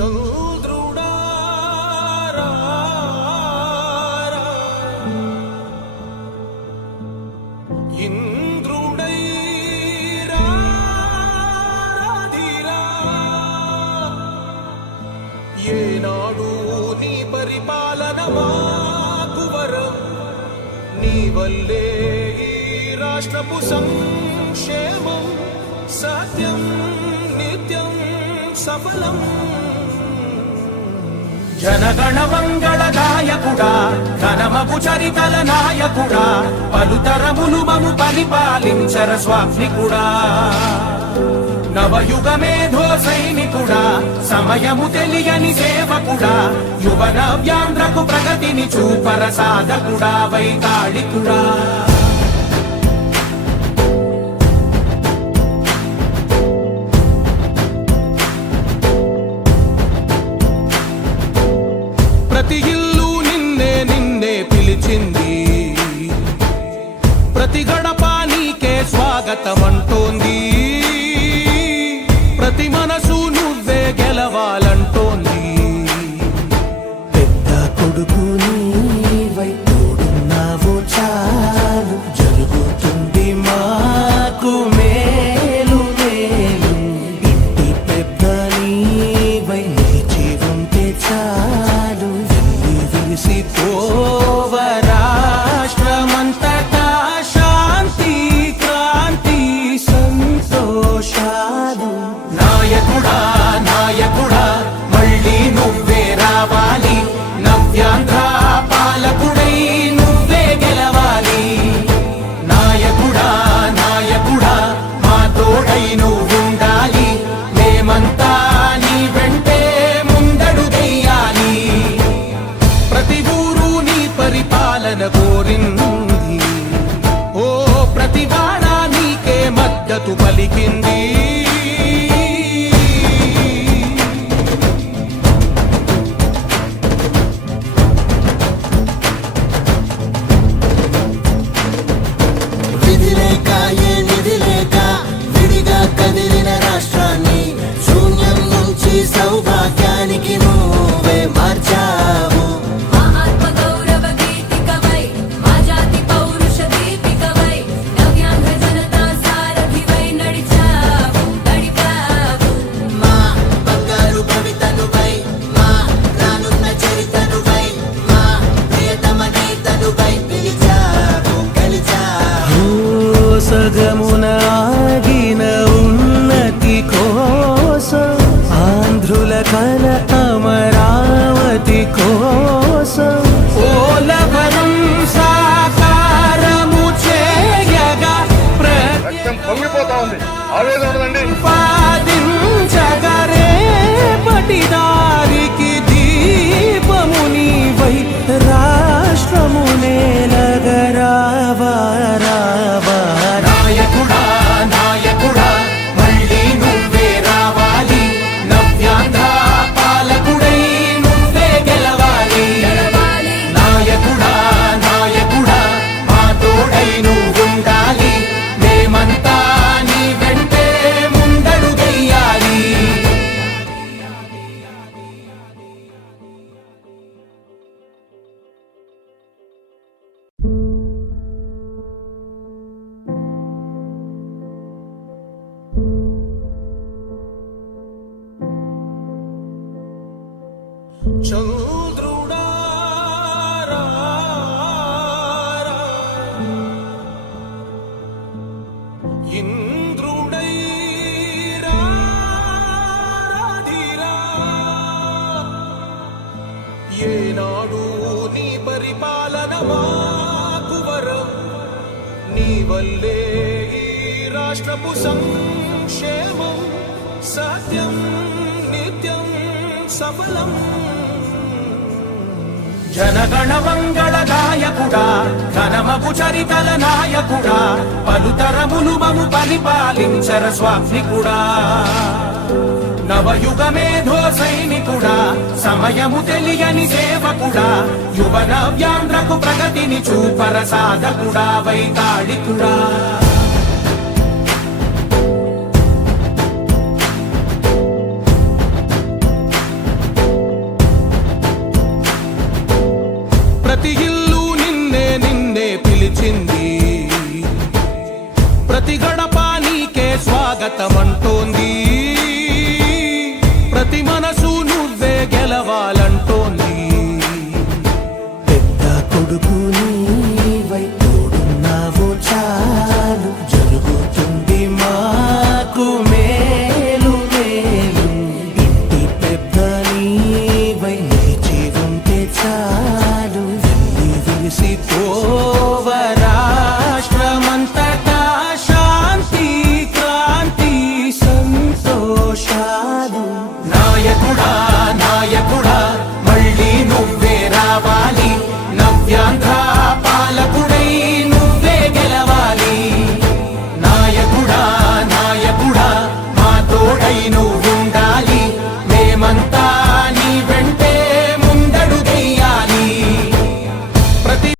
చంద్రుడా ఇంద్రుడై రాధిరా ఏనాడు నీ పరిపాలన మాకు వరం నీ వల్లే ఈ రాష్ట్రపు సంక్షేమం సత్యం నిత్యం సఫలం జనగణ మంగళ నాయకుడా ఘనమగు చరితల నాయకుడా పలుతరములు మము పరిపాలించర స్వామికుడా నవయుగ మేధో సైనికుడా సమయము తెలియని సేవకుడా యువన వ్యాంధ్రకు ప్రగతిని చూపర సాధకుడా వైతాళికుడా ప్రతి ఇల్లు నిన్నే నిన్నే పిలిచింది ప్రతి గడప నీకే స్వాగతం అంటోంది ప్రతి మనసు నువ్వే గెలవాలంటోంది పెద్ద కొడుకు నీవై తోడున్నావు చాలు జరుగుతుంది మాకు మేలు మేలు ఇంటి పెద్ద నీవై నిలిచి ఉంటే చాలు విసిపోవ రాష్ట్రమంతటా శాంతి క్రాంతి సంతోషాలు నాయకుడా నాయకుడా మళ్ళీ నువ్వే రావాలి నవ్యాంధ్ర పాలకుడై నువ్వే గెలవాలి నాయకుడా నాయకుడా మా తోడై నువ్వుండాలి మేమంతా నీ వెంటే ముందడుగెయ్యాలి ప్రతి ఊరు నీ పరిపాలన కోరింది ఓ ప్రతి వాడ నీకే మద్దతు పలికింది విధి లేక ఏ నిధి లేక విడిగా కదిలిన రాష్ట్రాన్ని శూన్యం నుంచి సౌభాగ్యానికి నువ్వే మార్చావు మా ఆత్మ గౌరవ గీతికవై మా జాతి పౌరుష దీపికవై నవ్యాంధ్ర జనతా సారథివై నడిచావు నడిపావు మా బంగారు భవితనువై మా రానున్న చరితనువై మా ప్రియతమ నేతనువై పిలిచావు గెలిచావు సగమున ఆగిన ఉన్నతి కోసం ఆంధ్రుల కల అమరావతి కోసం పోలవరం సాకారము చేయగా రక్తం పొంగిపోతా ఉంది ఆవేదన ఉండదండి ప్రతిపాదించగరే పటిదారికి దీపము నీవై రాష్ట్రము నేలగరావా రావా నాయకుడా నాయకుడా మళ్ళీ నువ్వే రావాలి నవ్యాంధ్ర పాలకుడై నువ్వే గెలవాలి నాయకుడా నాయకుడా మా తోడై నువ్వుండాలి మేమంతా నీ వెంటే ముందడుగెయ్యాలి చంద్రుడా ఇంద్రుడై రాధిరా ఏనాడు నీ పరిపాలన మాకు వరం నీ వల్లే ఈ రాష్ట్రపు సంక్షేమం సత్యం నిత్యం సఫలం జనగణ మంగళ నాయకుడా ఘనమగు చరితల నాయకుడా పలుతరములు మము పరిపాలించర స్వామికుడా నవయుగ మేధో సైనికుడా సమయము తెలియని సేవకుడా యువన వ్యాంధ్రకు ప్రగతిని చూపర సాధకుడా వైతాళికుడా స్వాగతమంటోంది ప్రతి మనసు నువ్వే గెలవాలంటోంది పెద్ద కొడుకు